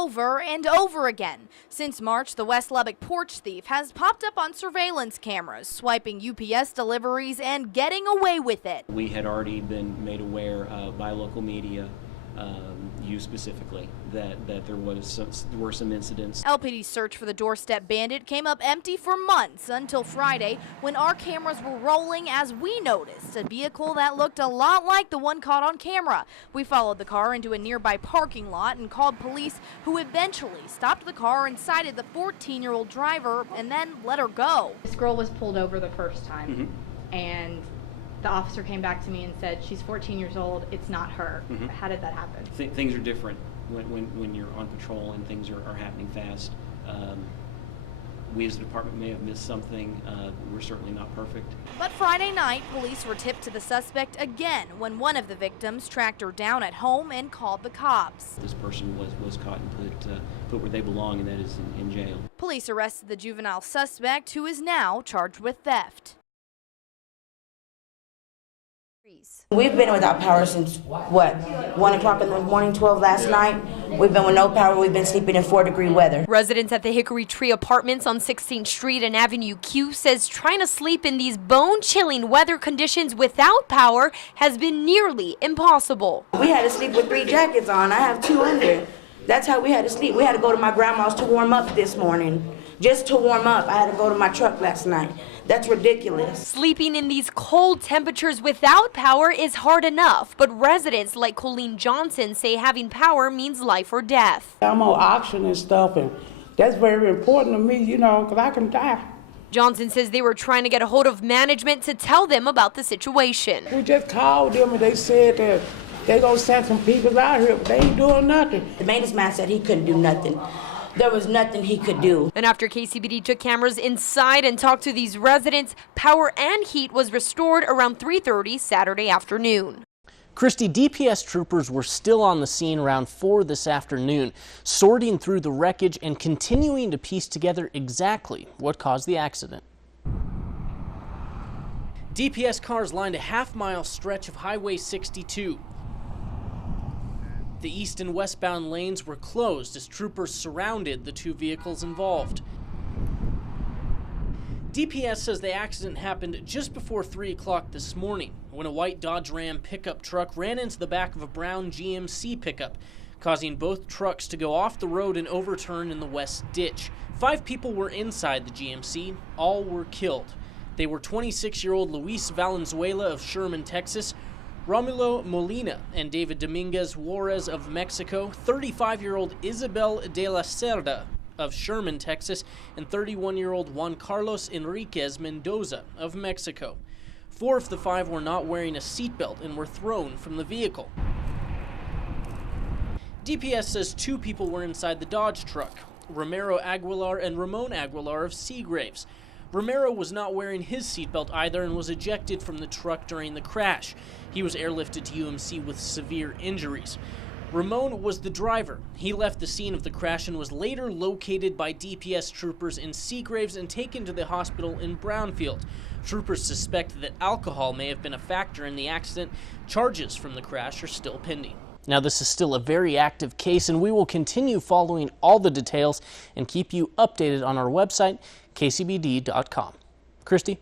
over and over again. Since March, the West Lubbock porch thief has popped up on surveillance cameras, swiping UPS deliveries and getting away with it. We had already been made aware by local media, you specifically, that there were some incidents. LPD's search for the doorstep bandit came up empty for months until Friday, when our cameras were rolling as we noticed a vehicle that looked a lot like the one caught on camera. We followed the car into a nearby parking lot and called police, who eventually stopped the car and cited the 14-year-old driver and then let her go. This girl was pulled over the first time, and the officer came back to me and said, she's 14 years old, it's not her. How did that happen? Things are different when you're on patrol and things are happening fast. We as a department may have missed something. We're certainly not perfect. But Friday night, police were tipped to the suspect again when one of the victims tracked her down at home and called the cops. This person was caught and put where they belong, and that is in jail. Police arrested the juvenile suspect, who is now charged with theft. We've been without power since, what, 1 o'clock in the morning, 12 last night. We've been with no power. We've been sleeping in 4-degree weather. Residents at the Hickory Tree Apartments on 16th Street and Avenue Q says trying to sleep in these bone-chilling weather conditions without power has been nearly impossible. We had to sleep with 3 jackets on. I have 2 under. That's how we had to sleep. We had to go to my grandma's to warm up this morning. Just to warm up, I had to go to my truck last night. That's ridiculous. Sleeping in these cold temperatures without power is hard enough, but residents like Colleen Johnson say having power means life or death. I'm on oxygen and stuff, and that's very important to me, you know, because I can die. Johnson says they were trying to get a hold of management to tell them about the situation. We just called them and they said that they're going to send some people out here, but they ain't doing nothing. The maintenance man said he couldn't do nothing. There was nothing he could do. And after KCBD took cameras inside and talked to these residents, power and heat was restored around 3:30 Saturday afternoon. Christy, DPS troopers were still on the scene around 4 this afternoon, sorting through the wreckage and continuing to piece together exactly what caused the accident. DPS cars lined a half-mile stretch of Highway 62. The east and westbound lanes were closed as troopers surrounded the 2 vehicles involved. DPS says the accident happened just before 3 o'clock this morning when a white Dodge Ram pickup truck ran into the back of a brown GMC pickup, causing both trucks to go off the road and overturn in the west ditch. 5 people were inside the GMC. All were killed. They were 26-year-old Luis Valenzuela of Sherman, Texas, Romulo Molina and David Dominguez Juarez of Mexico, 35-year-old Isabel de la Cerda of Sherman, Texas, and 31-year-old Juan Carlos Enriquez Mendoza of Mexico. 4 of the 5 were not wearing a seatbelt and were thrown from the vehicle. DPS says 2 people were inside the Dodge truck, Romero Aguilar and Ramon Aguilar of Seagraves. Romero was not wearing his seatbelt either and was ejected from the truck during the crash. He was airlifted to UMC with severe injuries. Ramon was the driver. He left the scene of the crash and was later located by DPS troopers in Seagraves and taken to the hospital in Brownfield. Troopers suspect that alcohol may have been a factor in the accident. Charges from the crash are still pending. Now, this is still a very active case, and we will continue following all the details and keep you updated on our website, kcbd.com. Christy?